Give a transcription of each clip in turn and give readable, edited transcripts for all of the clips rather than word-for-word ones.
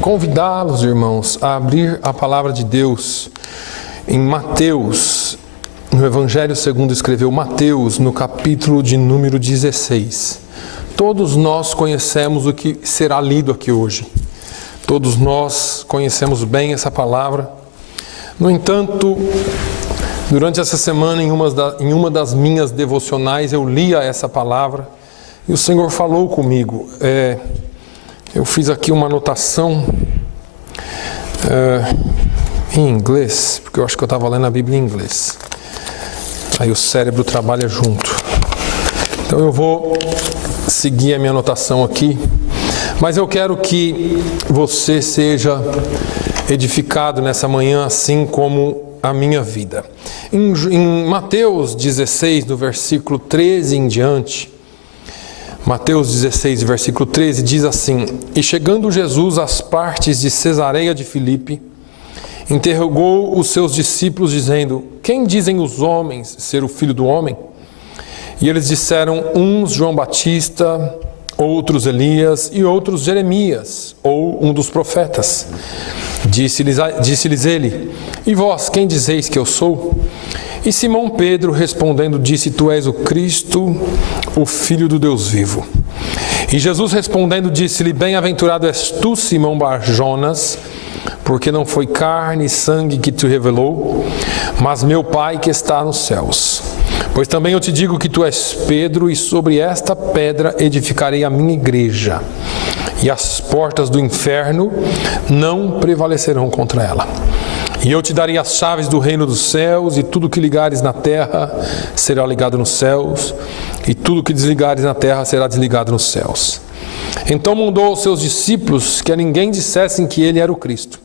convidá-los, irmãos, a abrir a palavra de Deus em Mateus, no Evangelho segundo escreveu Mateus, no capítulo de número 16. Todos nós conhecemos o que será lido aqui hoje. Todos nós conhecemos bem essa palavra. No entanto, durante essa semana, em uma das minhas devocionais, eu lia essa palavra e o Senhor falou comigo. Eu fiz aqui uma anotação em inglês, porque eu acho que eu estava lendo a Bíblia em inglês. Aí o cérebro trabalha junto. Então eu vou seguir a minha anotação aqui, mas eu quero que você seja edificado nessa manhã, assim como a minha vida. Em Mateus 16, do versículo 13 em diante, Mateus 16, versículo 13, diz assim: E chegando Jesus às partes de Cesareia de Filipe, interrogou os seus discípulos, dizendo: Quem dizem os homens ser o Filho do Homem? E eles disseram: uns João Batista, outros Elias e outros Jeremias, ou um dos profetas. Disse-lhes ele: E vós, quem dizeis que eu sou? E Simão Pedro, respondendo, disse: Tu és o Cristo, o Filho do Deus vivo. E Jesus respondendo, disse-lhe: Bem-aventurado és tu, Simão Bar-Jonas, porque não foi carne e sangue que te revelou, mas meu Pai que está nos céus. Pois também eu te digo que tu és Pedro, e sobre esta pedra edificarei a minha igreja, e as portas do inferno não prevalecerão contra ela. E eu te darei as chaves do reino dos céus, e tudo que ligares na terra será ligado nos céus, e tudo que desligares na terra será desligado nos céus. Então mandou aos seus discípulos que a ninguém dissessem que ele era o Cristo.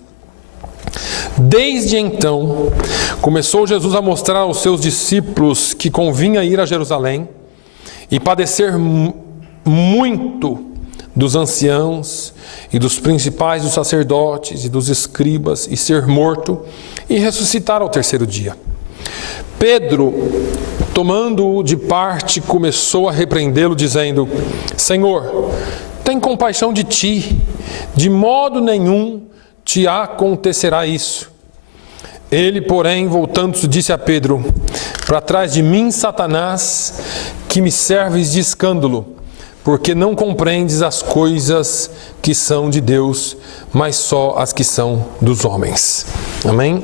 Desde então, começou Jesus a mostrar aos seus discípulos que convinha ir a Jerusalém e padecer muito dos anciãos e dos principais dos sacerdotes e dos escribas, e ser morto e ressuscitar ao terceiro dia. Pedro, tomando-o de parte, começou a repreendê-lo, dizendo: Senhor, tem compaixão de ti, de modo nenhum te acontecerá isso. Ele, porém, voltando-se, disse a Pedro: Para trás de mim, Satanás, que me serves de escândalo, porque não compreendes as coisas que são de Deus, mas só as que são dos homens. Amém?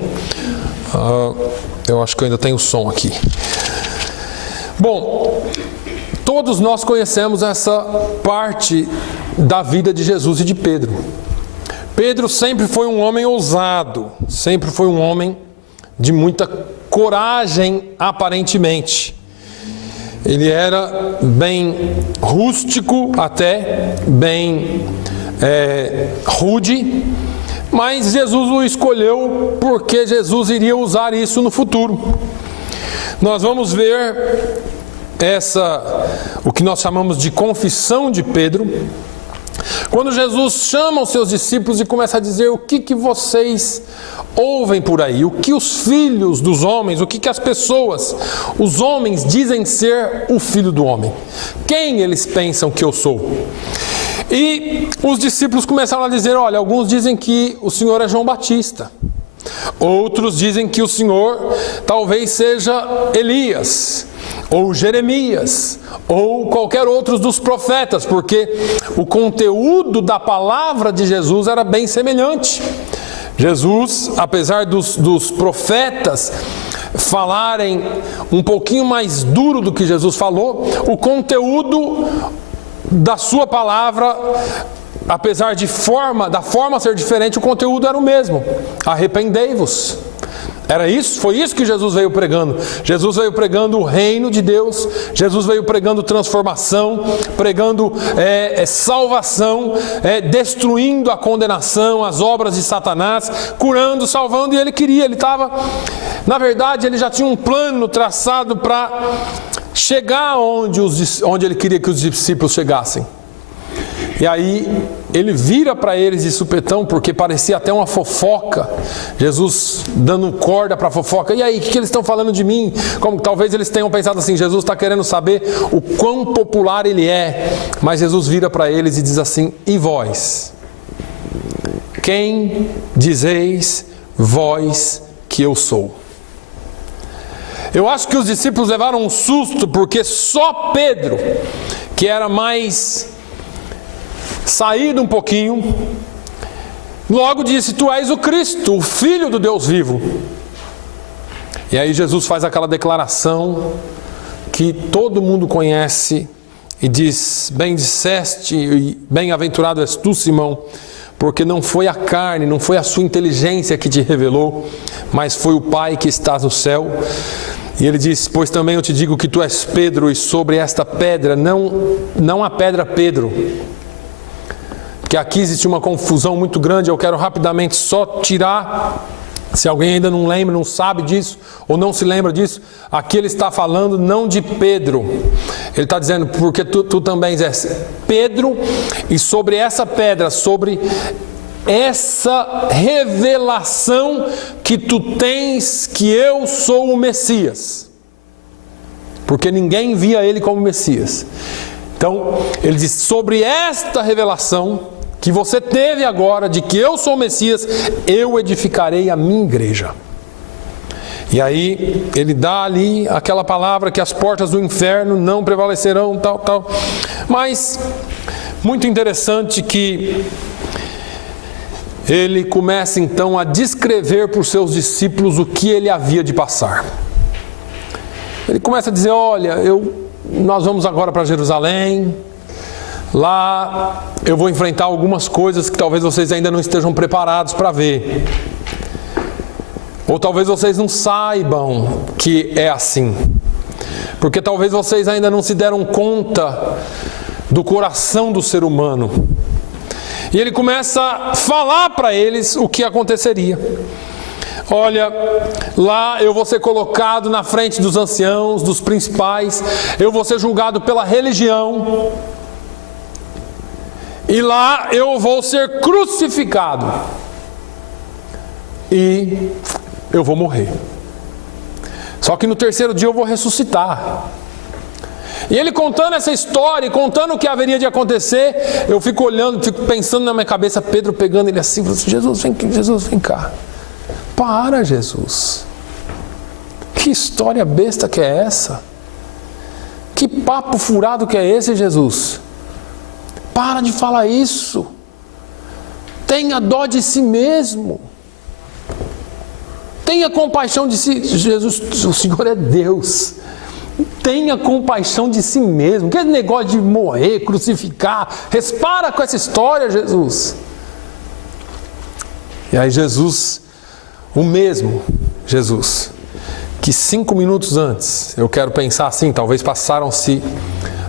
Eu acho que eu ainda tenho som aqui. Bom, todos nós conhecemos essa parte da vida de Jesus e de Pedro. Pedro sempre foi um homem ousado, sempre foi um homem de muita coragem, aparentemente. Ele era bem rústico, até bem rude, mas Jesus o escolheu porque Jesus iria usar isso no futuro. Nós vamos ver o que nós chamamos de confissão de Pedro, quando Jesus chama os seus discípulos e começa a dizer: o que vocês ouvem por aí? O que os filhos dos homens, o que as pessoas, os homens dizem ser o Filho do Homem? Quem eles pensam que eu sou? E os discípulos começaram a dizer: olha, alguns dizem que o Senhor é João Batista. Outros dizem que o Senhor talvez seja Elias, ou Jeremias, ou qualquer outro dos profetas, porque o conteúdo da palavra de Jesus era bem semelhante. Jesus, apesar dos profetas falarem um pouquinho mais duro do que Jesus falou, o conteúdo da sua palavra, apesar da forma ser diferente, o conteúdo era o mesmo: arrependei-vos. Era isso, foi isso que Jesus veio pregando. Jesus veio pregando o reino de Deus, Jesus veio pregando transformação, pregando salvação, destruindo a condenação, as obras de Satanás, curando, salvando, e ele estava, na verdade, ele já tinha um plano traçado para chegar onde ele queria que os discípulos chegassem. E aí ele vira para eles de supetão, porque parecia até uma fofoca, Jesus dando corda para a fofoca. E aí, o que eles estão falando de mim? Como talvez eles tenham pensado assim: Jesus está querendo saber o quão popular ele é. Mas Jesus vira para eles e diz assim: e vós? quem dizeis vós que eu sou? Eu acho que os discípulos levaram um susto, porque só Pedro, que era mais saído um pouquinho, logo disse: tu és o Cristo, o Filho do Deus vivo. E aí Jesus faz aquela declaração que todo mundo conhece e diz: bem disseste e bem-aventurado és tu, Simão, porque não foi a carne, não foi a sua inteligência que te revelou, mas foi o Pai que está no céu. E ele diz: pois também eu te digo que tu és Pedro, e sobre esta pedra, não a pedra Pedro, porque aqui existe uma confusão muito grande. Eu quero rapidamente só tirar, se alguém ainda não lembra, não sabe disso, ou não se lembra disso, aqui ele está falando não de Pedro, ele está dizendo: porque tu também és Pedro, e sobre essa pedra, sobre essa revelação que tu tens, que eu sou o Messias, porque ninguém via ele como Messias. Então ele diz: sobre esta revelação que você teve agora, de que eu sou o Messias, eu edificarei a minha igreja. E aí ele dá ali aquela palavra que as portas do inferno não prevalecerão, tal. Mas muito interessante que ele começa então a descrever para os seus discípulos o que ele havia de passar. Ele começa a dizer: olha, nós vamos agora para Jerusalém. Lá eu vou enfrentar algumas coisas que talvez vocês ainda não estejam preparados para ver. Ou talvez vocês não saibam que é assim. Porque talvez vocês ainda não se deram conta do coração do ser humano. E ele começa a falar para eles o que aconteceria. Olha, lá eu vou ser colocado na frente dos anciãos, dos principais. Eu vou ser julgado pela religião. E lá eu vou ser crucificado. E eu vou morrer. Só que no terceiro dia eu vou ressuscitar. E ele contando essa história, contando o que haveria de acontecer, eu fico olhando, fico pensando na minha cabeça, Pedro pegando ele assim: Jesus, vem cá. Para, Jesus. Que história besta que é essa? Que papo furado que é esse, Jesus? Para de falar isso. Tenha dó de si mesmo. Tenha compaixão de si. Jesus, o Senhor é Deus. Tenha compaixão de si mesmo. Que negócio de morrer, crucificar. Para com essa história, Jesus. E aí Jesus, o mesmo Jesus, que 5 minutos antes, eu quero pensar assim, talvez passaram-se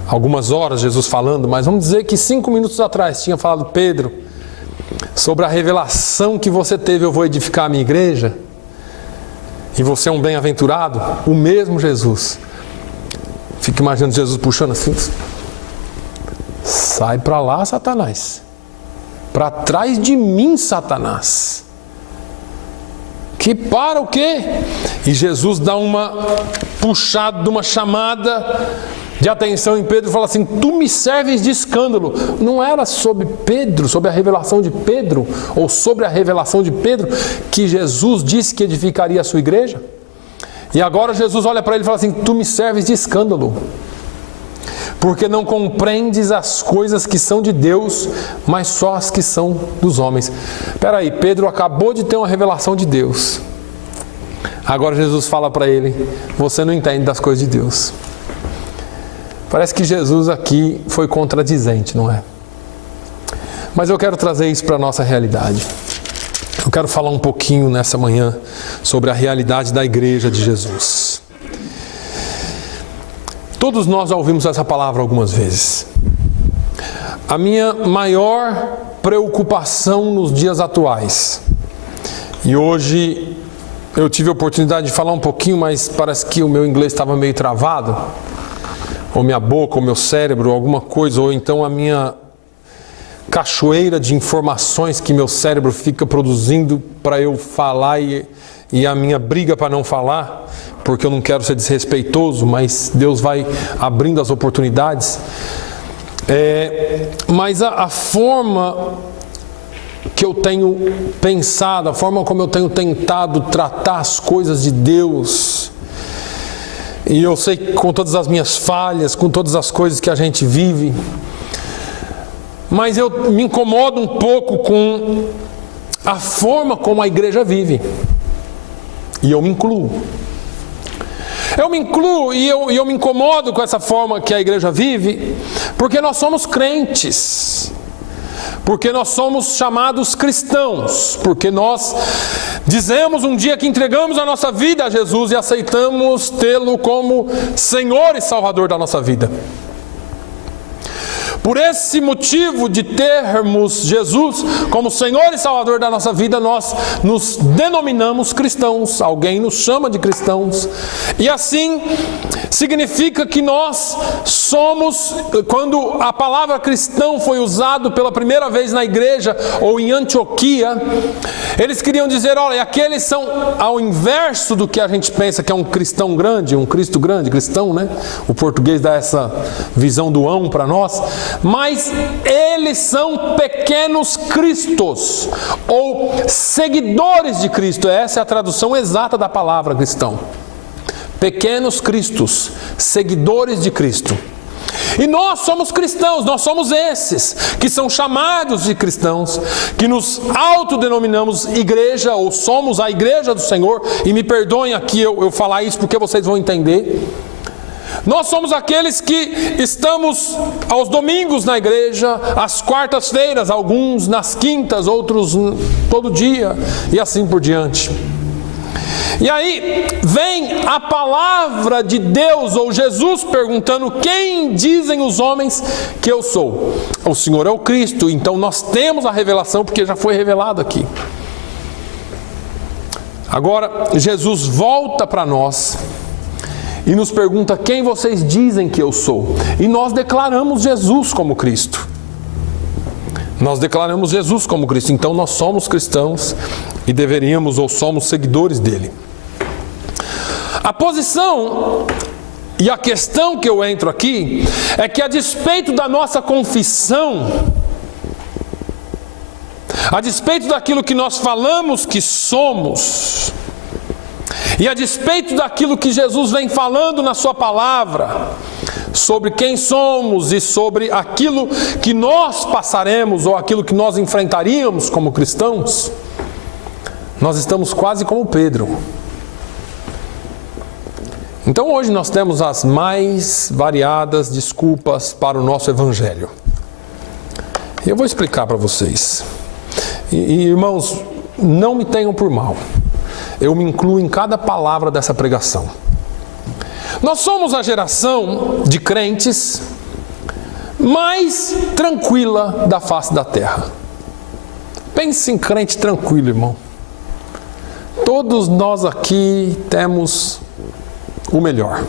algumas horas Jesus falando, mas vamos dizer que 5 minutos atrás tinha falado: Pedro, sobre a revelação que você teve, eu vou edificar a minha igreja, e você é um bem-aventurado. O mesmo Jesus, fica imaginando Jesus puxando assim: sai para lá, Satanás, para trás de mim, Satanás. Que para o quê? E Jesus dá uma puxada, uma chamada de atenção em Pedro e fala assim: tu me serves de escândalo. Não era sobre Pedro, sobre a revelação de Pedro, ou sobre a revelação de Pedro, que Jesus disse que edificaria a sua igreja? E agora Jesus olha para ele e fala assim: tu me serves de escândalo, porque não compreendes as coisas que são de Deus, mas só as que são dos homens. Espera aí, Pedro acabou de ter uma revelação de Deus. Agora Jesus fala para ele: você não entende das coisas de Deus. Parece que Jesus aqui foi contradizente, não é? Mas eu quero trazer isso para a nossa realidade. Eu quero falar um pouquinho nessa manhã sobre a realidade da igreja de Jesus. Todos nós já ouvimos essa palavra algumas vezes. A minha maior preocupação nos dias atuais, e hoje eu tive a oportunidade de falar um pouquinho, mas parece que o meu inglês estava meio travado, ou minha boca, ou meu cérebro, alguma coisa, ou então a minha cachoeira de informações que meu cérebro fica produzindo para eu falar, e a minha briga para não falar, porque eu não quero ser desrespeitoso, mas Deus vai abrindo as oportunidades. Mas a forma que eu tenho pensado, a forma como eu tenho tentado tratar as coisas de Deus. E eu sei que com todas as minhas falhas, com todas as coisas que a gente vive, mas eu me incomodo um pouco com a forma como a igreja vive. E eu me incluo. Eu me incluo e eu me incomodo com essa forma que a igreja vive, porque nós somos crentes. Porque nós somos chamados cristãos, porque nós dizemos um dia que entregamos a nossa vida a Jesus e aceitamos tê-lo como Senhor e Salvador da nossa vida. Por esse motivo de termos Jesus como Senhor e Salvador da nossa vida, nós nos denominamos cristãos. Alguém nos chama de cristãos. E assim, significa que nós somos, quando a palavra cristão foi usada pela primeira vez na igreja, ou em Antioquia, eles queriam dizer, olha, aqueles são ao inverso do que a gente pensa que é um cristão grande, um Cristo grande, cristão, né? O português dá essa visão do ão para nós. Mas eles são pequenos cristos, ou seguidores de Cristo. Essa é a tradução exata da palavra cristão. Pequenos cristos, seguidores de Cristo. E nós somos cristãos, nós somos esses que são chamados de cristãos, que nos autodenominamos igreja, ou somos a igreja do Senhor. E me perdoem aqui eu falar isso porque vocês vão entender. Nós somos aqueles que estamos aos domingos na igreja, às quartas-feiras, alguns nas quintas, outros todo dia, e assim por diante. E aí vem a palavra de Deus, ou Jesus perguntando, quem dizem os homens que eu sou? O Senhor é o Cristo. Então nós temos a revelação, porque já foi revelado aqui. Agora Jesus volta para nós e nos pergunta, quem vocês dizem que eu sou? E nós declaramos Jesus como Cristo. Nós declaramos Jesus como Cristo. Então nós somos cristãos e deveríamos, ou somos seguidores dele. A posição e a questão que eu entro aqui é que, a despeito da nossa confissão, a despeito daquilo que nós falamos que somos, e a despeito daquilo que Jesus vem falando na sua palavra, sobre quem somos e sobre aquilo que nós passaremos ou aquilo que nós enfrentaríamos como cristãos, nós estamos quase como Pedro. Então hoje nós temos as mais variadas desculpas para o nosso evangelho. E eu vou explicar para vocês. E irmãos, não me tenham por mal. Eu me incluo em cada palavra dessa pregação. Nós somos a geração de crentes mais tranquila da face da terra. Pense em crente tranquilo, irmão. Todos nós aqui temos o melhor.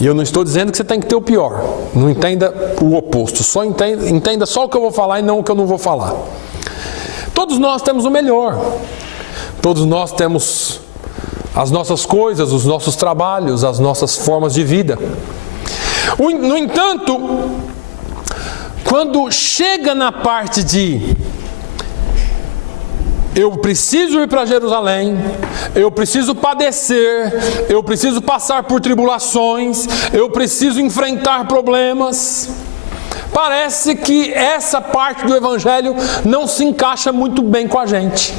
E eu não estou dizendo que você tem que ter o pior. Não entenda o oposto. Só entenda só o que eu vou falar e não o que eu não vou falar. Todos nós temos o melhor. Todos nós temos as nossas coisas, os nossos trabalhos, as nossas formas de vida. No entanto, quando chega na parte de eu preciso ir para Jerusalém, eu preciso padecer, eu preciso passar por tribulações, eu preciso enfrentar problemas, parece que essa parte do evangelho não se encaixa muito bem com a gente.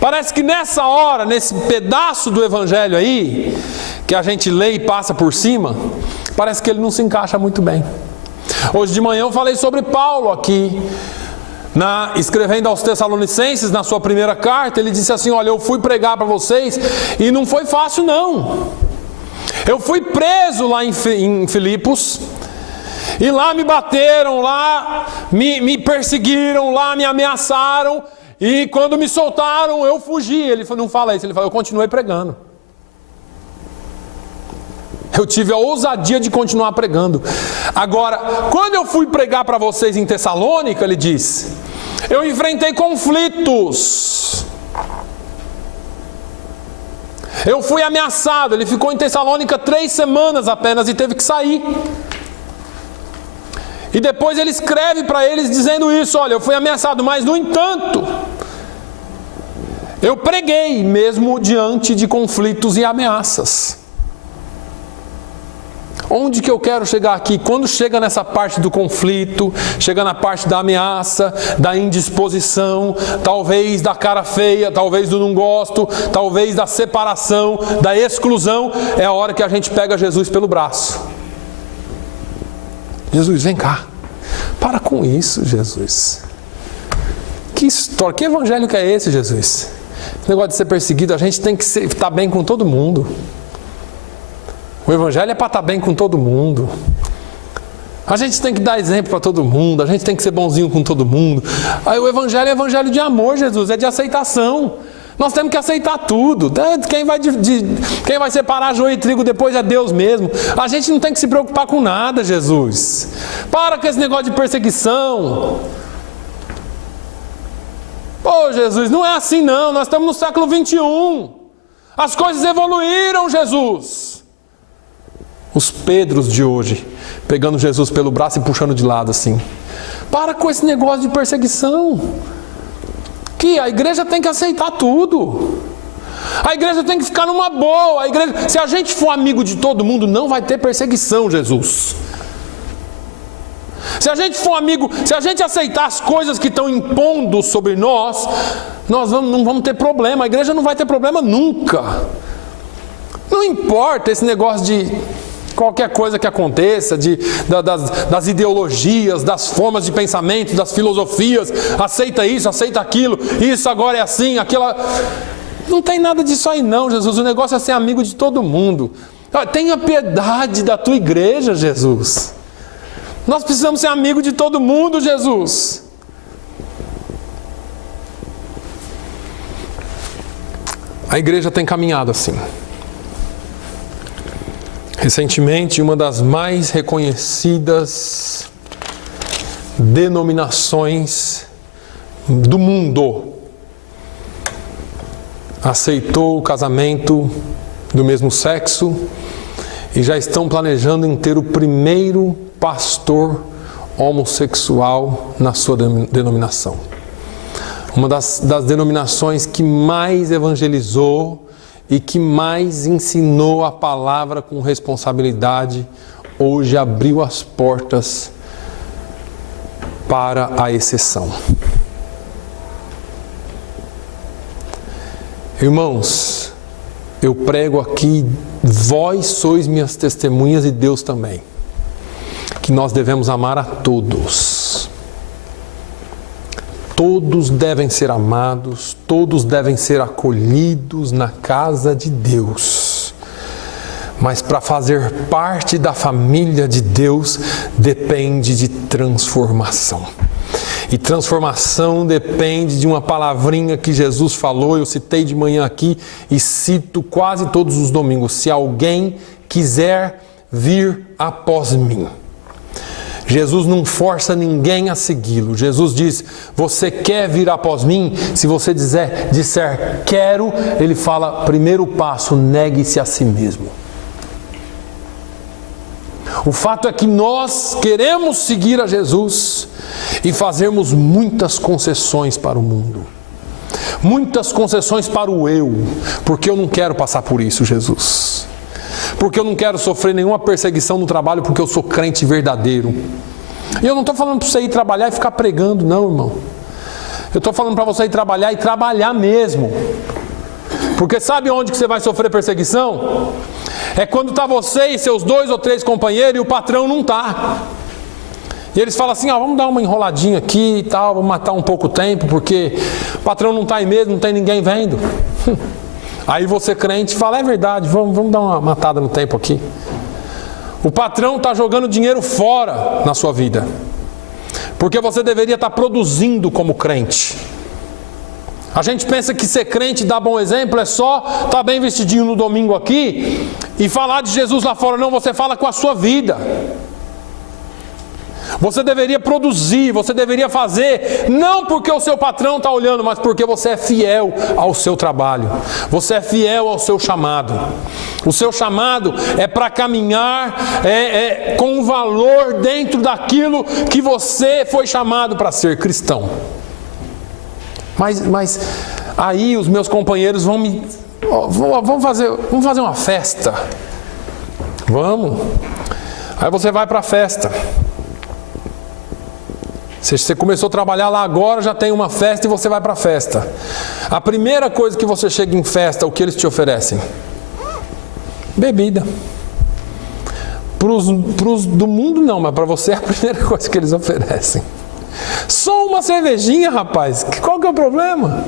Parece que nessa hora, nesse pedaço do evangelho aí, que a gente lê e passa por cima, parece que ele não se encaixa muito bem. Hoje de manhã eu falei sobre Paulo aqui, escrevendo aos Tessalonicenses, na sua primeira carta, ele disse assim, olha, eu fui pregar para vocês e não foi fácil não. Eu fui preso lá em Filipos, e lá me bateram, lá me perseguiram, lá me ameaçaram, e quando me soltaram, eu fugi. Ele não fala isso, ele fala, eu continuei pregando. Eu tive a ousadia de continuar pregando. Agora, quando eu fui pregar para vocês em Tessalônica, ele diz, eu enfrentei conflitos. Eu fui ameaçado. Ele ficou em Tessalônica 3 semanas apenas e teve que sair. E depois ele escreve para eles dizendo isso: olha, eu fui ameaçado, mas no entanto, eu preguei mesmo diante de conflitos e ameaças. Onde que eu quero chegar aqui? Quando chega nessa parte do conflito, chega na parte da ameaça, da indisposição, talvez da cara feia, talvez do não gosto, talvez da separação, da exclusão, é a hora que a gente pega Jesus pelo braço. Jesus, vem cá. Para com isso, Jesus. Que história, que evangelho que é esse, Jesus? Esse negócio de ser perseguido, a gente tem que estar bem com todo mundo. O evangelho é para estar bem com todo mundo. A gente tem que dar exemplo para todo mundo. A gente tem que ser bonzinho com todo mundo. Aí o evangelho é evangelho de amor, Jesus. É de aceitação. Nós temos que aceitar tudo. Quem vai separar joio e trigo depois é Deus mesmo. A gente não tem que se preocupar com nada, Jesus. Para com esse negócio de perseguição. Pô, Jesus, não é assim não. Nós estamos no século 21. As coisas evoluíram, Jesus. Os Pedros de hoje, pegando Jesus pelo braço e puxando de lado assim. Para com esse negócio de perseguição. Que a igreja tem que aceitar tudo. A igreja tem que ficar numa boa. Se a gente for amigo de todo mundo, não vai ter perseguição, Jesus. Se a gente for amigo, se a gente aceitar as coisas que estão impondo sobre nós não vamos ter problema. A igreja não vai ter problema nunca. Não importa esse negócio de qualquer coisa que aconteça, das ideologias, das formas de pensamento, das filosofias, aceita isso, aceita aquilo, isso agora é assim, aquilo... Não tem nada disso aí não, Jesus. O negócio é ser amigo de todo mundo. Tenha piedade da tua igreja, Jesus. Nós precisamos ser amigos de todo mundo, Jesus. A igreja tem caminhado assim. Recentemente, uma das mais reconhecidas denominações do mundo aceitou o casamento do mesmo sexo e já estão planejando em ter o primeiro pastor homossexual na sua denominação. Uma das denominações que mais evangelizou e que mais ensinou a palavra com responsabilidade, hoje abriu as portas para a exceção. Irmãos, eu prego aqui, vós sois minhas testemunhas e Deus também, que nós devemos amar a todos. Todos devem ser amados, todos devem ser acolhidos na casa de Deus. Mas para fazer parte da família de Deus depende de transformação. E transformação depende de uma palavrinha que Jesus falou, eu citei de manhã aqui e cito quase todos os domingos. Se alguém quiser vir após mim. Jesus não força ninguém a segui-lo. Jesus diz, você quer vir após mim? Se você disser quero, ele fala, primeiro passo, negue-se a si mesmo. O fato é que nós queremos seguir a Jesus e fazermos muitas concessões para o mundo. Muitas concessões para o eu, porque eu não quero passar por isso, Jesus. Porque eu não quero sofrer nenhuma perseguição no trabalho, porque eu sou crente verdadeiro. E eu não estou falando para você ir trabalhar e ficar pregando, não, irmão. Eu estou falando para você ir trabalhar e trabalhar mesmo. Porque sabe onde que você vai sofrer perseguição? É quando está você e seus 2 ou 3 companheiros e o patrão não está. E eles falam assim, vamos dar uma enroladinha aqui e tal, vamos matar um pouco o tempo, porque o patrão não está aí mesmo, não tem ninguém vendo. Aí você crente fala, é verdade, vamos dar uma matada no tempo aqui. O patrão está jogando dinheiro fora na sua vida. Porque você deveria estar produzindo como crente. A gente pensa que ser crente, dar bom exemplo, é só estar bem vestidinho no domingo aqui e falar de Jesus lá fora. Não, você fala com a sua vida. Você deveria produzir, você deveria fazer, não porque o seu patrão está olhando, mas porque você é fiel ao seu trabalho. Você é fiel ao seu chamado. O seu chamado é para caminhar com valor dentro daquilo que você foi chamado para ser cristão. Mas aí os meus companheiros vamos fazer uma festa. Vamos. Aí você vai para a festa. Você começou a trabalhar lá agora, já tem uma festa e você vai para a festa. A primeira coisa que você chega em festa, o que eles te oferecem? Bebida. Pros do mundo não, mas para você é a primeira coisa que eles oferecem. Só uma cervejinha, rapaz. Qual que é o problema?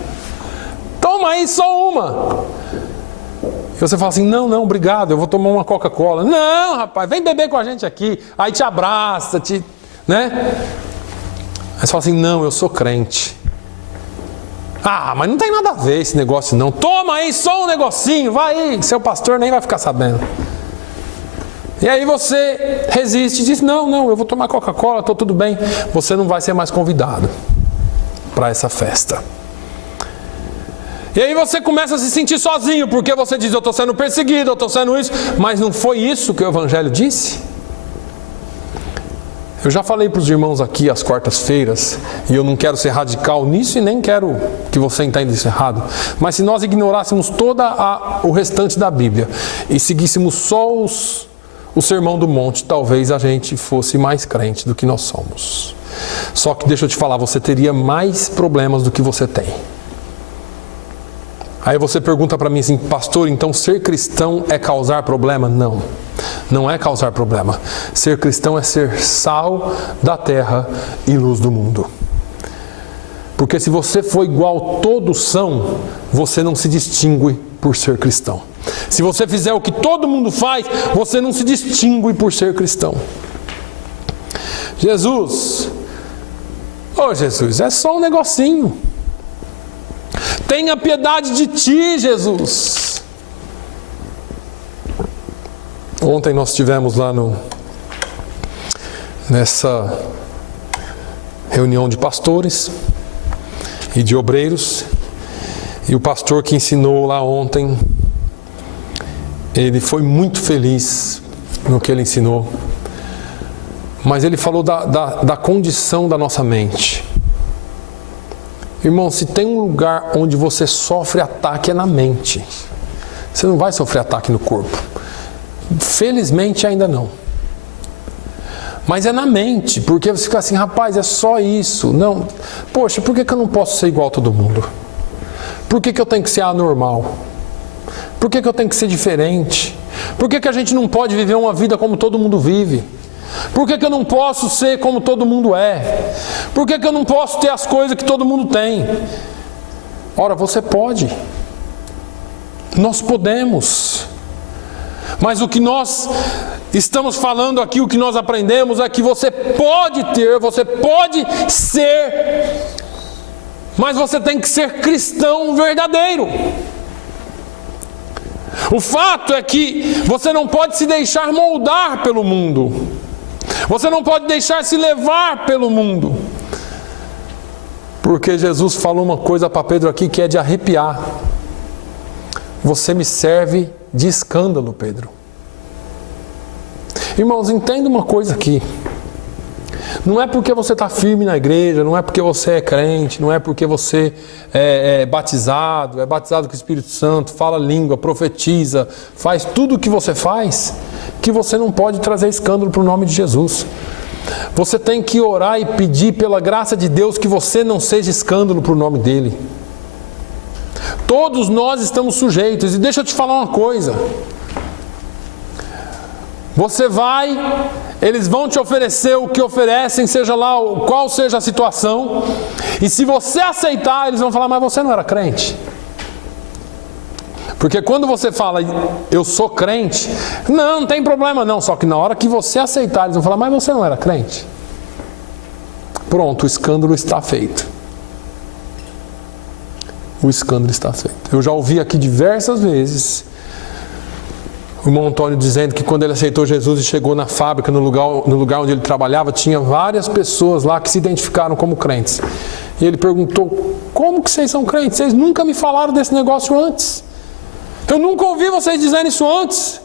Toma aí, só uma. E você fala assim, não, obrigado, eu vou tomar uma Coca-Cola. Não, rapaz, vem beber com a gente aqui. Aí te abraça, né? Aí você fala assim, não, eu sou crente. Ah, mas não tem nada a ver esse negócio não. Toma aí só um negocinho, vai aí, seu pastor nem vai ficar sabendo. E aí você resiste e diz, não, eu vou tomar Coca-Cola, estou tudo bem. Você não vai ser mais convidado para essa festa. E aí você começa a se sentir sozinho, porque você diz, eu estou sendo perseguido, eu estou sendo isso. Mas não foi isso que o Evangelho disse? Eu já falei para os irmãos aqui às quartas-feiras, e eu não quero ser radical nisso e nem quero que você entenda isso errado, mas se nós ignorássemos o restante da Bíblia e seguíssemos só o Sermão do Monte, talvez a gente fosse mais crente do que nós somos. Só que deixa eu te falar, você teria mais problemas do que você tem. Aí você pergunta para mim assim, pastor, então ser cristão é causar problema? Não, não é causar problema. Ser cristão é ser sal da terra e luz do mundo. Porque se você for igual todos são, você não se distingue por ser cristão. Se você fizer o que todo mundo faz, você não se distingue por ser cristão. Jesus, Jesus, é só um negocinho. Tenha piedade de ti, Jesus. Ontem nós estivemos lá nessa reunião de pastores e de obreiros. E o pastor que ensinou lá ontem, ele foi muito feliz no que ele ensinou. Mas ele falou da condição da nossa mente. Irmão, se tem um lugar onde você sofre ataque é na mente. Você não vai sofrer ataque no corpo. Felizmente ainda não. Mas é na mente, porque você fica assim, rapaz, é só isso. Não, poxa, por que eu não posso ser igual a todo mundo? Por que eu tenho que ser anormal? Por que eu tenho que ser diferente? Por que a gente não pode viver uma vida como todo mundo vive? Por que eu não posso ser como todo mundo é? Por que eu não posso ter as coisas que todo mundo tem? Ora, você pode. Nós podemos. Mas o que nós estamos falando aqui, o que nós aprendemos é que você pode ter, você pode ser, mas você tem que ser cristão verdadeiro. O fato é que você não pode se deixar moldar pelo mundo. Você não pode deixar se levar pelo mundo. Porque Jesus falou uma coisa para Pedro aqui que é de arrepiar. Você me serve de escândalo, Pedro. Irmãos, entenda uma coisa aqui. Não é porque você está firme na igreja, não é porque você é crente, não é porque você é batizado com o Espírito Santo, fala língua, profetiza, faz tudo o que você faz, que você não pode trazer escândalo para o nome de Jesus. Você tem que orar e pedir pela graça de Deus que você não seja escândalo para o nome dele. Todos nós estamos sujeitos. E deixa eu te falar uma coisa. Você vai, eles vão te oferecer o que oferecem, seja lá qual seja a situação. E se você aceitar, eles vão falar, mas você não era crente. Porque quando você fala, eu sou crente, não tem problema não. Só que na hora que você aceitar, eles vão falar, mas você não era crente. Pronto, o escândalo está feito. O escândalo está feito. Eu já ouvi aqui diversas vezes O irmão Antônio dizendo que quando ele aceitou Jesus e chegou na fábrica, no lugar onde ele trabalhava, tinha várias pessoas lá que se identificaram como crentes. E ele perguntou: como que vocês são crentes? Vocês nunca me falaram desse negócio antes. Eu nunca ouvi vocês dizendo isso antes.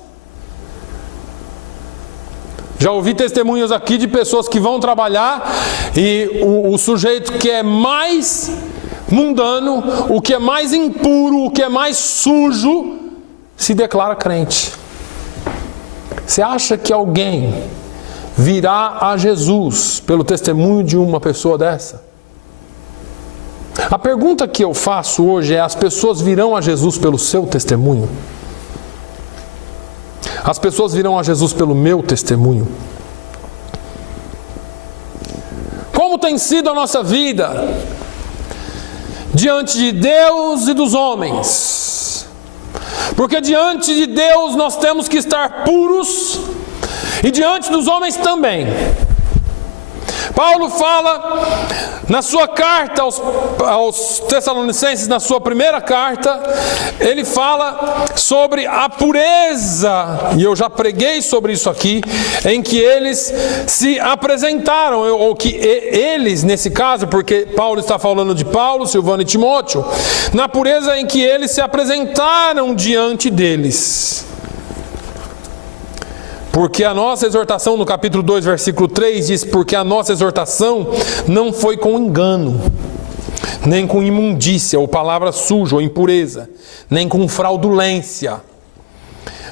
Já ouvi testemunhos aqui de pessoas que vão trabalhar e o sujeito que é mais mundano, o que é mais impuro, o que é mais sujo, se declara crente. Você acha que alguém virá a Jesus pelo testemunho de uma pessoa dessa? A pergunta que eu faço hoje é: as pessoas virão a Jesus pelo seu testemunho? As pessoas virão a Jesus pelo meu testemunho? Como tem sido a nossa vida diante de Deus e dos homens? Porque diante de Deus nós temos que estar puros e diante dos homens também. Paulo fala na sua carta aos Tessalonicenses, na sua primeira carta, ele fala sobre a pureza, e eu já preguei sobre isso aqui, em que eles se apresentaram, ou que eles, nesse caso, porque Paulo está falando de Paulo, Silvano e Timóteo, na pureza em que eles se apresentaram diante deles. Porque a nossa exortação, no capítulo 2, versículo 3, diz: porque a nossa exortação não foi com engano, nem com imundícia, ou palavra suja, ou impureza, nem com fraudulência,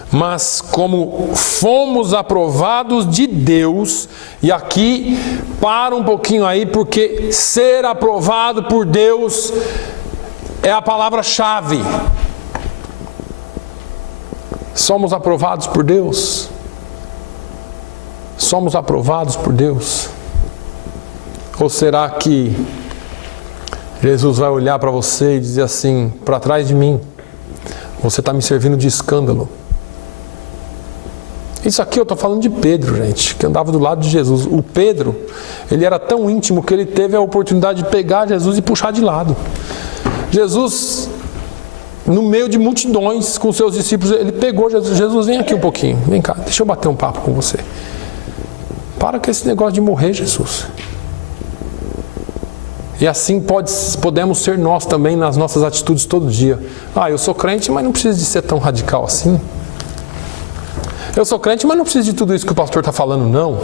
mas como fomos aprovados de Deus. E aqui, para um pouquinho aí, porque ser aprovado por Deus é a palavra-chave. Somos aprovados por Deus? Somos aprovados por Deus? Ou será que Jesus vai olhar para você e dizer assim: para trás de mim, você está me servindo de escândalo? Isso aqui eu estou falando de Pedro, gente, que andava do lado de Jesus. O Pedro, ele era tão íntimo que ele teve a oportunidade de pegar Jesus e puxar de lado. Jesus, no meio de multidões, com seus discípulos, ele pegou Jesus: Jesus, vem aqui um pouquinho, vem cá, deixa eu bater um papo com você. Para com esse negócio de morrer, Jesus. E assim podemos ser nós também nas nossas atitudes todo dia. Eu sou crente, mas não preciso de ser tão radical assim. Eu sou crente, mas não preciso de tudo isso que o pastor está falando, não.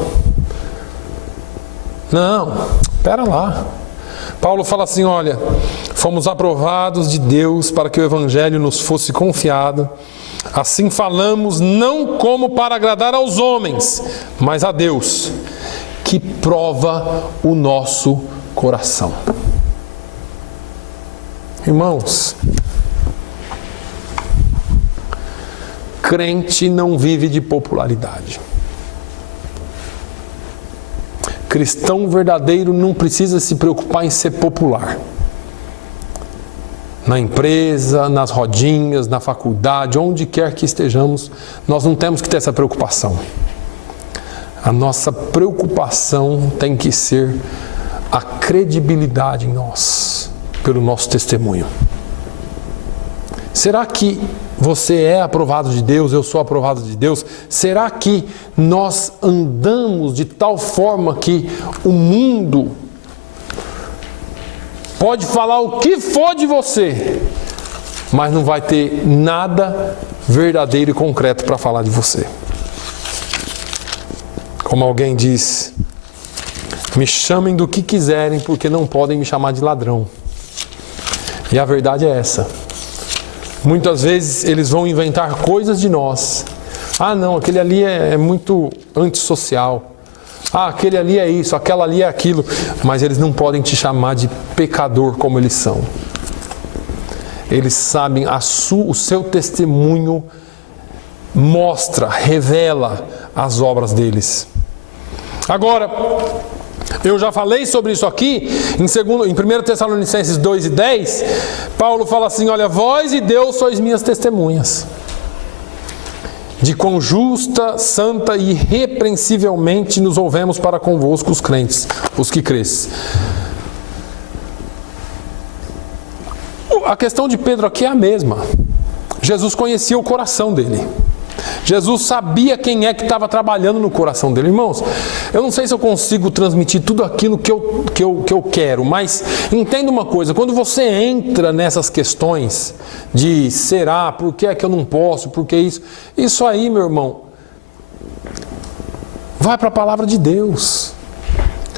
Não, espera lá. Paulo fala assim: olha, fomos aprovados de Deus para que o evangelho nos fosse confiado. Assim falamos, não como para agradar aos homens, mas a Deus, que prova o nosso coração. Irmãos, crente não vive de popularidade. Cristão verdadeiro não precisa se preocupar em ser popular. Na empresa, nas rodinhas, na faculdade, onde quer que estejamos, nós não temos que ter essa preocupação. A nossa preocupação tem que ser a credibilidade em nós, pelo nosso testemunho. Será que você é aprovado de Deus? Eu sou aprovado de Deus? Será que nós andamos de tal forma que o mundo pode falar o que for de você, mas não vai ter nada verdadeiro e concreto para falar de você? Como alguém diz: me chamem do que quiserem, porque não podem me chamar de ladrão. E a verdade é essa. Muitas vezes eles vão inventar coisas de nós. Não, aquele ali é muito antissocial. Aquele ali é isso, aquela ali é aquilo. Mas eles não podem te chamar de pecador como eles são. Eles sabem, o seu testemunho mostra, revela as obras deles. Agora, eu já falei sobre isso aqui, em 1 Tessalonicenses 2:10, Paulo fala assim: olha, vós e Deus sois minhas testemunhas, de quão justa, santa e irrepreensivelmente nos ouvemos para convosco os crentes, os que crês. A questão de Pedro aqui é a mesma. Jesus conhecia o coração dele. Jesus sabia quem é que estava trabalhando no coração dele. Irmãos, eu não sei se eu consigo transmitir tudo aquilo que eu quero, mas entenda uma coisa, quando você entra nessas questões de será, por que é que eu não posso, por que isso aí, meu irmão, vai para a palavra de Deus.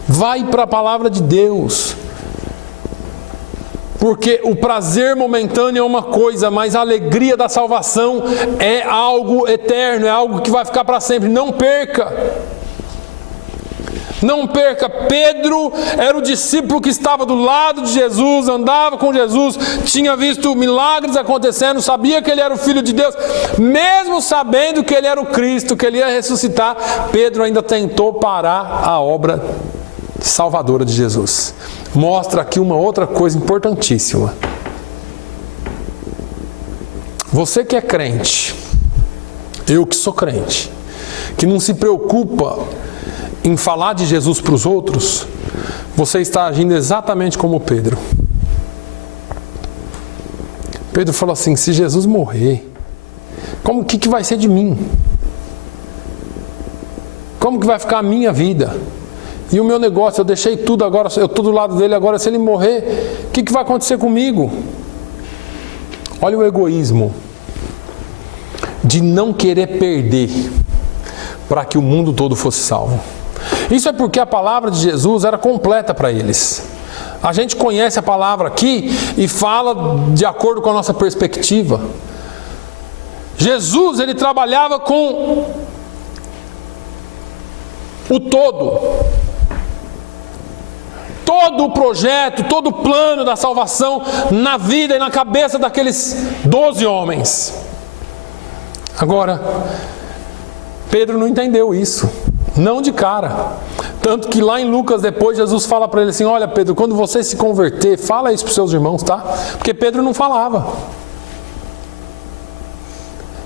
Vai para a palavra de Deus. Porque o prazer momentâneo é uma coisa, mas a alegria da salvação é algo eterno, é algo que vai ficar para sempre. Não perca. Não perca. Pedro era o discípulo que estava do lado de Jesus, andava com Jesus, tinha visto milagres acontecendo, sabia que ele era o Filho de Deus. Mesmo sabendo que ele era o Cristo, que ele ia ressuscitar, Pedro ainda tentou parar a obra salvadora de Jesus. Mostra aqui uma outra coisa importantíssima. Você que é crente, eu que sou crente, que não se preocupa em falar de Jesus para os outros, você está agindo exatamente como Pedro. Pedro falou assim: se Jesus morrer, o que vai ser de mim? Como que vai ficar a minha vida? E o meu negócio, eu deixei tudo agora, eu estou do lado dele agora, se ele morrer, o que vai acontecer comigo? Olha o egoísmo de não querer perder para que o mundo todo fosse salvo. Isso é porque a palavra de Jesus era completa para eles. A gente conhece a palavra aqui e fala de acordo com a nossa perspectiva. Jesus, ele trabalhava com o todo. Todo o projeto, todo o plano da salvação na vida e na cabeça daqueles 12 homens. Agora, Pedro não entendeu isso, não de cara. Tanto que lá em Lucas depois Jesus fala para ele assim: olha Pedro, quando você se converter, fala isso para os seus irmãos, tá? Porque Pedro não falava.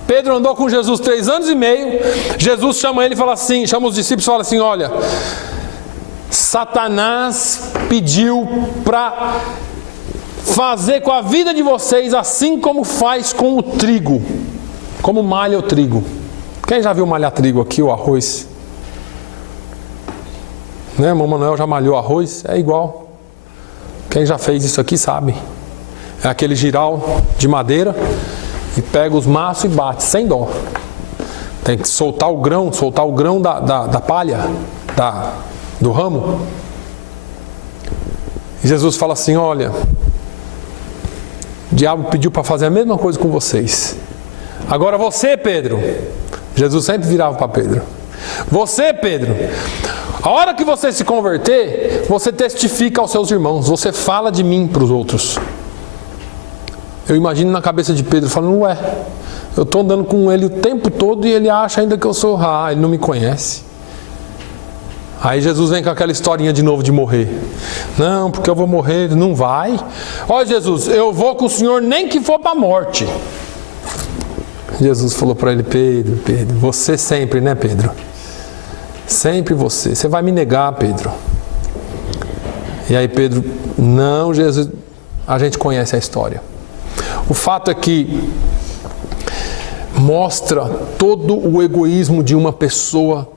Pedro andou com Jesus 3 anos e meio, Jesus chama ele e fala assim, chama os discípulos e fala assim: olha, Satanás pediu para fazer com a vida de vocês assim como faz com o trigo, como malha o trigo. Quem já viu malhar trigo aqui, o arroz? Né, irmão Manuel já malhou arroz? É igual. Quem já fez isso aqui sabe. É aquele giral de madeira e pega os maços e bate, sem dó. Tem que soltar o grão da palha, do ramo. E Jesus fala assim: olha, o diabo pediu para fazer a mesma coisa com vocês. Agora você, Pedro, Jesus sempre virava para Pedro: você, Pedro, a hora que você se converter, você testifica aos seus irmãos, você fala de mim para os outros. Eu imagino na cabeça de Pedro falando: ué, eu estou andando com ele o tempo todo e ele acha ainda que eu sou ele não me conhece. Aí Jesus vem com aquela historinha de novo de morrer. Não, porque eu vou morrer. Não vai. Olha Jesus, eu vou com o Senhor nem que for para a morte. Jesus falou para ele: Pedro, você sempre, né Pedro? Sempre você. Você vai me negar, Pedro. E aí Pedro: não, Jesus, a gente conhece a história. O fato é que mostra todo o egoísmo de uma pessoa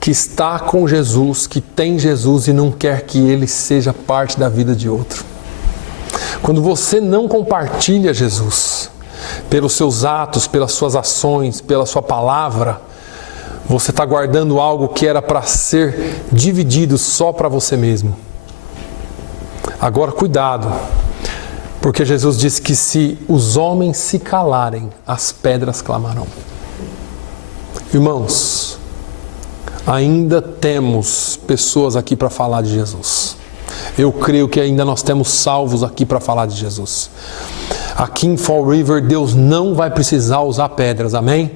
que está com Jesus, que tem Jesus e não quer que ele seja parte da vida de outro. Quando você não compartilha Jesus, pelos seus atos, pelas suas ações, pela sua palavra, você está guardando algo que era para ser dividido só para você mesmo. Agora cuidado, porque Jesus disse que se os homens se calarem, as pedras clamarão. Irmãos, ainda temos pessoas aqui para falar de Jesus. Eu creio que ainda nós temos salvos aqui para falar de Jesus. Aqui em Fall River, Deus não vai precisar usar pedras, amém?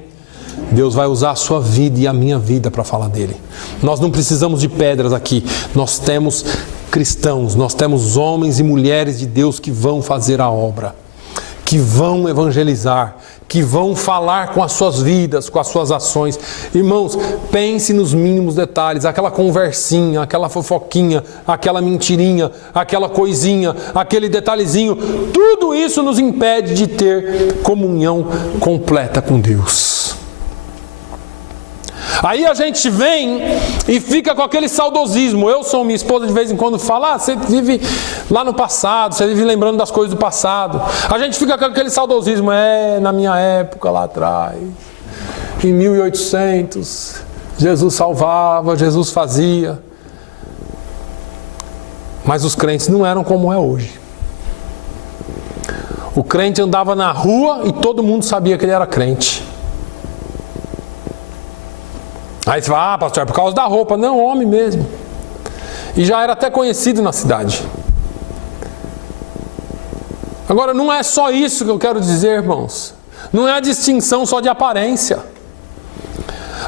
Deus vai usar a sua vida e a minha vida para falar dele. Nós não precisamos de pedras aqui. Nós temos cristãos, nós temos homens e mulheres de Deus que vão fazer a obra, que vão evangelizar, que vão falar com as suas vidas, com as suas ações. Irmãos, pense nos mínimos detalhes, aquela conversinha, aquela fofoquinha, aquela mentirinha, aquela coisinha, aquele detalhezinho, tudo isso nos impede de ter comunhão completa com Deus. Aí a gente vem e fica com aquele saudosismo. Minha esposa de vez em quando fala, você vive lá no passado, você vive lembrando das coisas do passado. A gente fica com aquele saudosismo, na minha época lá atrás, em 1800, Jesus salvava, Jesus fazia. Mas os crentes não eram como é hoje. O crente andava na rua e todo mundo sabia que ele era crente. Aí você fala, pastor, é por causa da roupa. Não, homem mesmo. E já era até conhecido na cidade. Agora, não é só isso que eu quero dizer, irmãos. Não é a distinção só de aparência.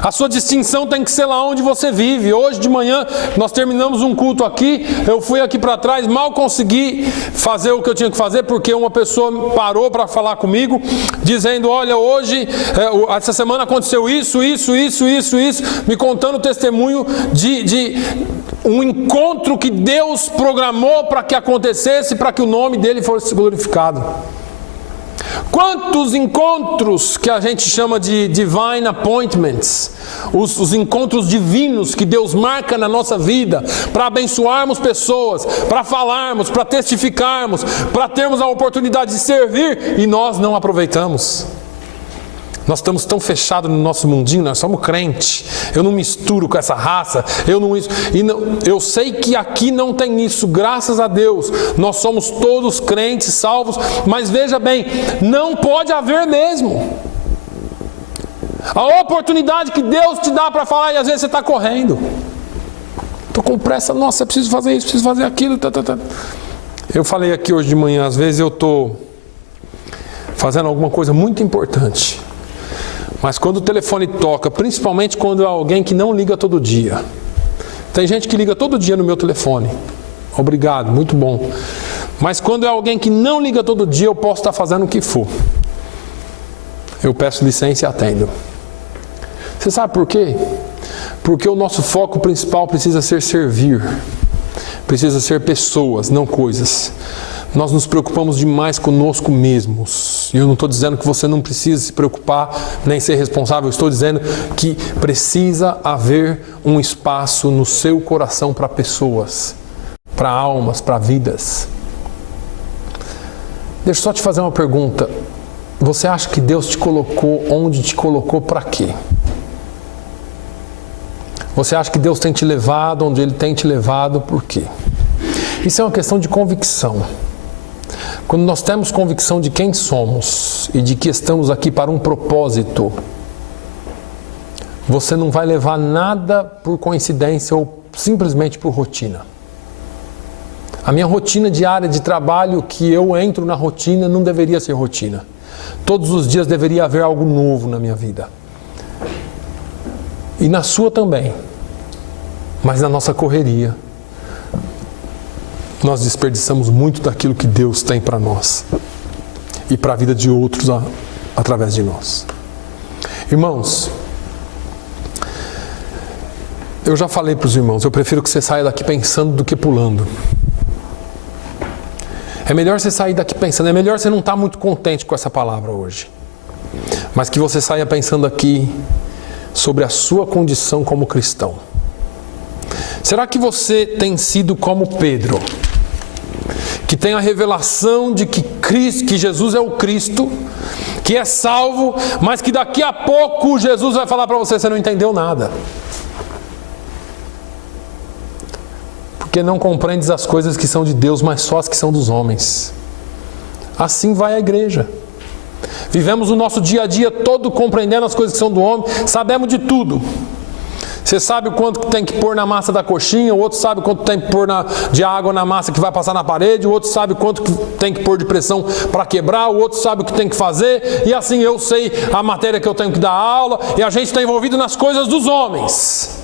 A sua distinção tem que ser lá onde você vive. Hoje de manhã nós terminamos um culto aqui, eu fui aqui para trás, mal consegui fazer o que eu tinha que fazer, porque uma pessoa parou para falar comigo, dizendo, olha, hoje, essa semana aconteceu isso, me contando o testemunho de um encontro que Deus programou para que acontecesse, para que o nome dele fosse glorificado. Quantos encontros que a gente chama de divine appointments, os encontros divinos que Deus marca na nossa vida para abençoarmos pessoas, para falarmos, para testificarmos, para termos a oportunidade de servir, e nós não aproveitamos. Nós estamos tão fechados no nosso mundinho, nós somos crente. Eu não misturo com essa raça, eu sei que aqui não tem isso, graças a Deus. Nós somos todos crentes, salvos, mas veja bem, não pode haver mesmo. A oportunidade que Deus te dá para falar, e às vezes você está correndo. Estou com pressa, nossa, eu preciso fazer isso, preciso fazer aquilo. Eu falei aqui hoje de manhã, às vezes eu estou fazendo alguma coisa muito importante. Mas quando o telefone toca, principalmente quando é alguém que não liga todo dia. Tem gente que liga todo dia no meu telefone. Obrigado, muito bom. Mas quando é alguém que não liga todo dia, eu posso estar fazendo o que for. Eu peço licença e atendo. Você sabe por quê? Porque o nosso foco principal precisa ser servir. Precisa ser pessoas, não coisas. Nós nos preocupamos demais conosco mesmos. E eu não estou dizendo que você não precisa se preocupar, nem ser responsável. Eu estou dizendo que precisa haver um espaço no seu coração para pessoas, para almas, para vidas. Deixa eu só te fazer uma pergunta. Você acha que Deus te colocou onde te colocou para quê? Você acha que Deus tem te levado onde Ele tem te levado por quê? Isso é uma questão de convicção. Quando nós temos convicção de quem somos e de que estamos aqui para um propósito, você não vai levar nada por coincidência ou simplesmente por rotina. A minha rotina diária de trabalho, que eu entro na rotina, não deveria ser rotina. Todos os dias deveria haver algo novo na minha vida. E na sua também. Mas na nossa correria, nós desperdiçamos muito daquilo que Deus tem para nós e para a vida de outros através de nós. Irmãos, eu já falei para os irmãos, eu prefiro que você saia daqui pensando do que pulando. É melhor você sair daqui pensando, é melhor você não estar muito contente com essa palavra hoje, mas que você saia pensando aqui sobre a sua condição como cristão. Será que você tem sido como Pedro, que tem a revelação de que Jesus é o Cristo, que é salvo, mas que daqui a pouco Jesus vai falar para você, você não entendeu nada? Porque não compreendes as coisas que são de Deus, mas só as que são dos homens. Assim vai a igreja. Vivemos o nosso dia a dia todo compreendendo as coisas que são do homem, sabemos de tudo. Você sabe o quanto tem que pôr na massa da coxinha, o outro sabe o quanto tem que pôr de água na massa que vai passar na parede, o outro sabe o quanto tem que pôr de pressão para quebrar, o outro sabe o que tem que fazer, e assim eu sei a matéria que eu tenho que dar aula, e a gente está envolvido nas coisas dos homens.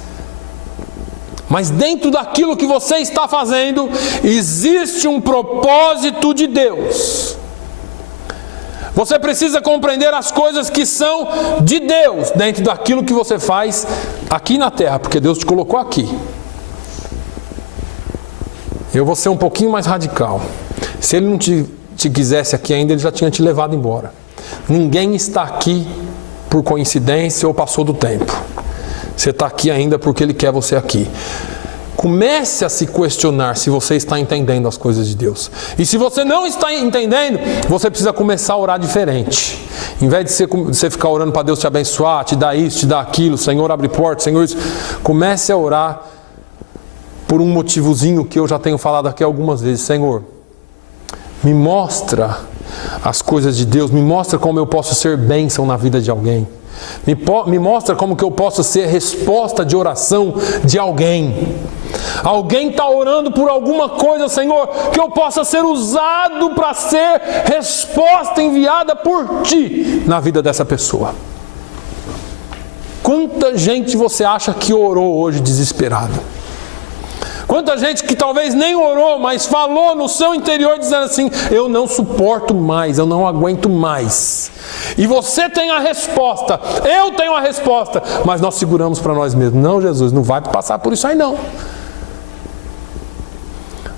Mas dentro daquilo que você está fazendo, existe um propósito de Deus. Você precisa compreender as coisas que são de Deus dentro daquilo que você faz aqui na terra, porque Deus te colocou aqui. Eu vou ser um pouquinho mais radical. Se Ele não te quisesse aqui ainda, Ele já tinha te levado embora. Ninguém está aqui por coincidência ou passou do tempo. Você está aqui ainda porque Ele quer você aqui. Comece a se questionar se você está entendendo as coisas de Deus. E se você não está entendendo, você precisa começar a orar diferente. Em vez de você ficar orando para Deus te abençoar, te dar isso, te dar aquilo, Senhor abre porta, Senhor isso. Comece a orar por um motivozinho que eu já tenho falado aqui algumas vezes. Senhor, me mostra as coisas de Deus, me mostra como eu posso ser bênção na vida de alguém. Me mostra como que eu posso ser resposta de oração de alguém. Alguém está orando por alguma coisa, Senhor, que eu possa ser usado para ser resposta enviada por Ti na vida dessa pessoa. Quanta gente você acha que orou hoje desesperado? Quanta gente que talvez nem orou, mas falou no seu interior dizendo assim: eu não suporto mais, eu não aguento mais. E você tem a resposta, eu tenho a resposta, mas nós seguramos para nós mesmos. Não, Jesus, não vai passar por isso aí não.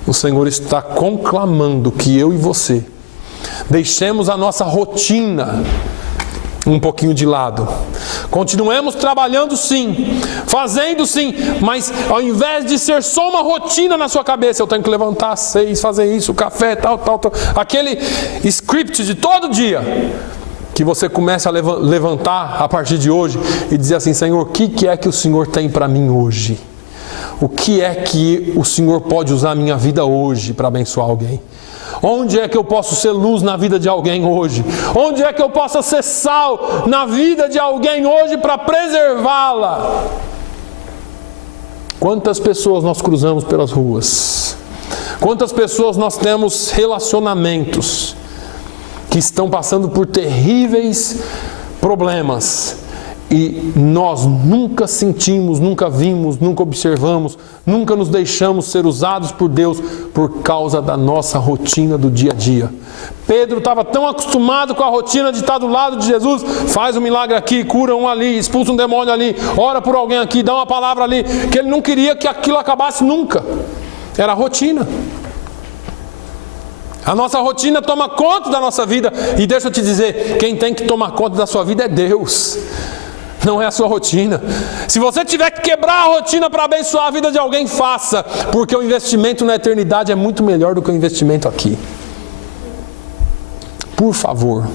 O Senhor está conclamando que eu e você deixemos a nossa rotina um pouquinho de lado. Continuemos trabalhando sim, fazendo sim, mas ao invés de ser só uma rotina na sua cabeça, eu tenho que levantar às 6, fazer isso, café, tal, aquele script de todo dia, que você comece a levantar a partir de hoje e dizer assim: Senhor, o que é que o Senhor tem para mim hoje? O que é que o Senhor pode usar a minha vida hoje para abençoar alguém? Onde é que eu posso ser luz na vida de alguém hoje? Onde é que eu posso ser sal na vida de alguém hoje para preservá-la? Quantas pessoas nós cruzamos pelas ruas? Quantas pessoas nós temos relacionamentos que estão passando por terríveis problemas e nós nunca sentimos, nunca vimos, nunca observamos, nunca nos deixamos ser usados por Deus por causa da nossa rotina do dia a dia. Pedro estava tão acostumado com a rotina de estar do lado de Jesus: faz um milagre aqui, cura um ali, expulsa um demônio ali, ora por alguém aqui, dá uma palavra ali, que ele não queria que aquilo acabasse nunca. Era a rotina. A nossa rotina toma conta da nossa vida. E deixa eu te dizer, quem tem que tomar conta da sua vida é Deus, não é a sua rotina. Se você tiver que quebrar a rotina para abençoar a vida de alguém, faça, porque o investimento na eternidade é muito melhor do que o investimento aqui. Por favor,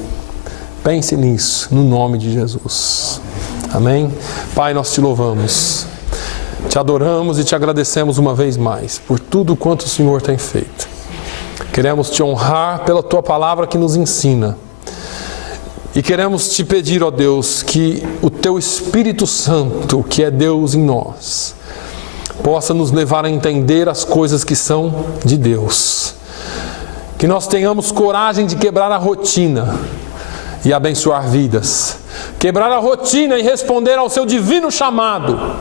pense nisso, no nome de Jesus. Amém? Pai, nós te louvamos, te adoramos e te agradecemos uma vez mais por tudo quanto o Senhor tem feito. Queremos te honrar pela tua palavra que nos ensina. E queremos te pedir, ó Deus, que o teu Espírito Santo, que é Deus em nós, possa nos levar a entender as coisas que são de Deus. Que nós tenhamos coragem de quebrar a rotina e abençoar vidas. Quebrar a rotina e responder ao seu divino chamado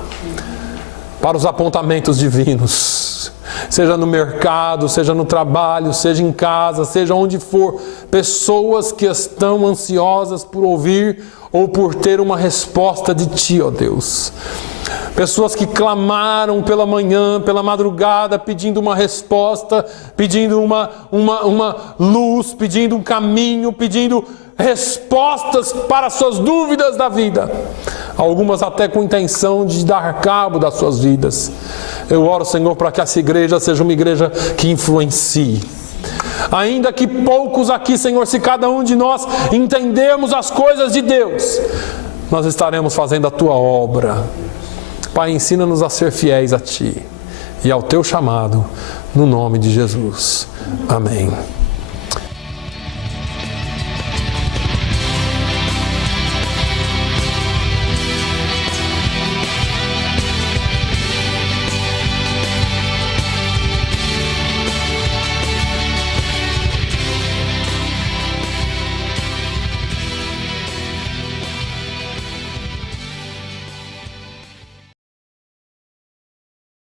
para os apontamentos divinos. Seja no mercado, seja no trabalho, seja em casa, seja onde for, pessoas que estão ansiosas por ouvir ou por ter uma resposta de Ti, ó Deus. Pessoas que clamaram pela manhã, pela madrugada, pedindo uma resposta, pedindo uma luz, pedindo um caminho, pedindo respostas para suas dúvidas da vida. Algumas até com intenção de dar cabo das suas vidas. Eu oro, Senhor, para que essa igreja seja uma igreja que influencie. Ainda que poucos aqui, Senhor, se cada um de nós entendermos as coisas de Deus, nós estaremos fazendo a Tua obra. Pai, ensina-nos a ser fiéis a Ti e ao Teu chamado, no nome de Jesus. Amém.